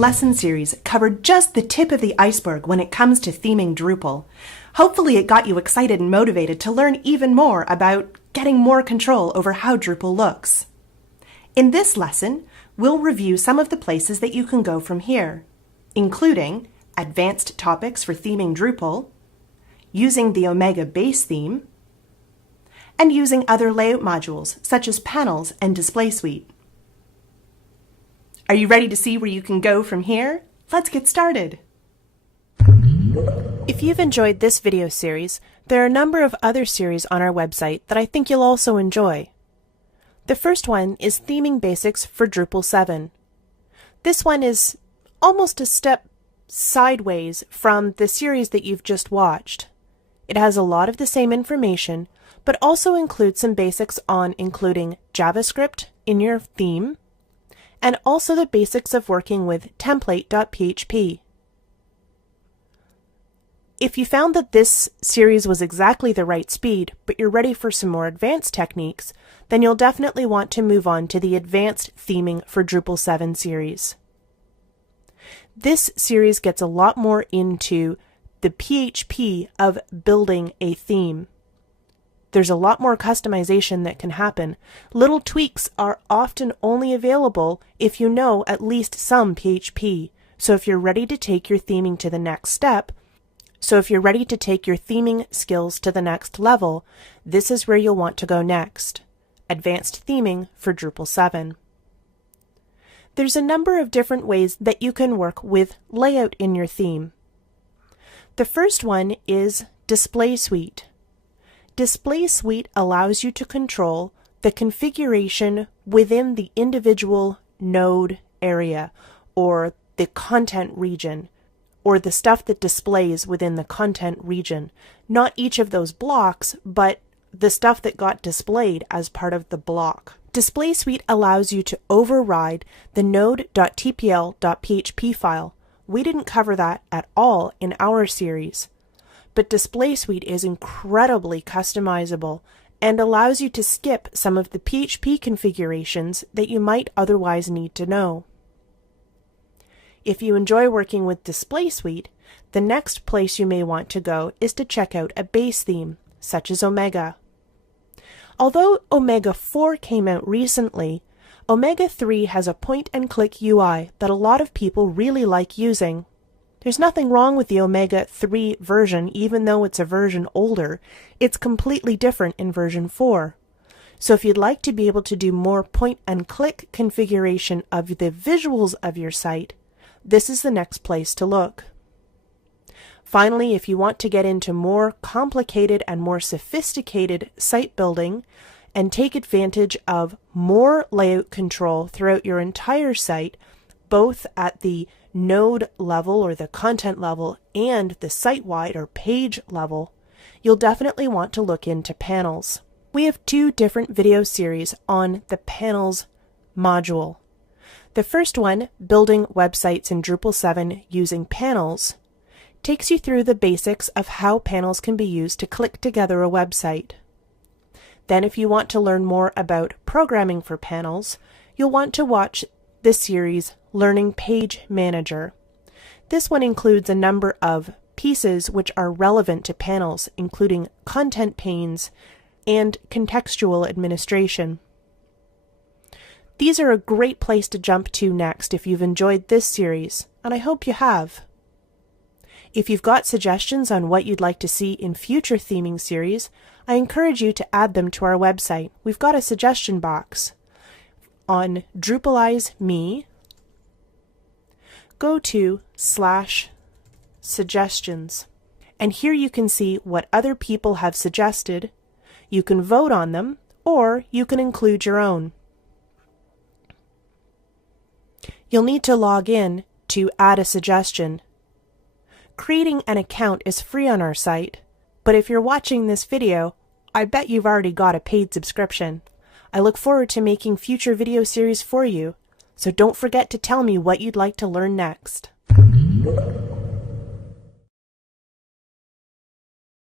lesson series covered just the tip of the iceberg when it comes to theming Drupal. Hopefully it got you excited and motivated to learn even more about getting more control over how Drupal looks. In this lesson, we'll review some of the places that you can go from here, including advanced topics for theming Drupal, using the Omega base theme, and using other layout modules such as panels and display suite. Are you ready to see where you can go from here? Let's get started. If you've enjoyed this video series, there are a number of other series on our website that I think you'll also enjoy. The first one is Theming Basics for Drupal 7. This one is almost a step sideways from the series that you've just watched. It has a lot of the same information, but also includes some basics on including JavaScript in your theme, and also the basics of working with template.php. If you found that this series was exactly the right speed, but you're ready for some more advanced techniques, then you'll definitely want to move on to the Advanced Theming for Drupal 7 series. This series gets a lot more into the PHP of building a theme. There's a lot more customization that can happen. Little tweaks are often only available if you know at least some PHP. So if you're ready to take your theming to the next step, skills to the next level, this is where you'll want to go next. Advanced Theming for Drupal 7. There's a number of different ways that you can work with layout in your theme. The first one is Display Suite. Display Suite allows you to control the configuration within the individual node area, or the content region, or the stuff that displays within the content region. Not each of those blocks, but the stuff that got displayed as part of the block. Display Suite allows you to override the node.tpl.php file. We didn't cover that at all in our series. But Display Suite is incredibly customizable and allows you to skip some of the PHP configurations that you might otherwise need to know. If you enjoy working with Display Suite, the next place you may want to go is to check out a base theme, such as Omega. Although Omega 4 came out recently, Omega 3 has a point-and-click UI that a lot of people really like using. There's nothing wrong with the Omega 3 version, even though it's a version older. It's completely different in version 4. So if you'd like to be able to do more point-and-click configuration of the visuals of your site, this is the next place to look. Finally, if you want to get into more complicated and more sophisticated site building and take advantage of more layout control throughout your entire site, both at the node level or the content level and the site-wide or page level, you'll definitely want to look into panels. We have two different video series on the panels module. The first one, Building Websites in Drupal 7 Using Panels, takes you through the basics of how panels can be used to click together a website. Then if you want to learn more about programming for panels, you'll want to watch the series Learning Page Manager. This one includes a number of pieces which are relevant to panels, including content panes and contextual administration. These are a great place to jump to next if you've enjoyed this series, and I hope you have. If you've got suggestions on what you'd like to see in future theming series, I encourage you to add them to our website. We've got a suggestion box. On Drupalize Me, go to /suggestions, and here you can see what other people have suggested. You can vote on them, or you can include your own. You'll need to log in to add a suggestion. Creating an account is free on our site, but if you're watching this video, I bet you've already got a paid subscription. I look forward to making future video series for you, so don't forget to tell me what you'd like to learn next.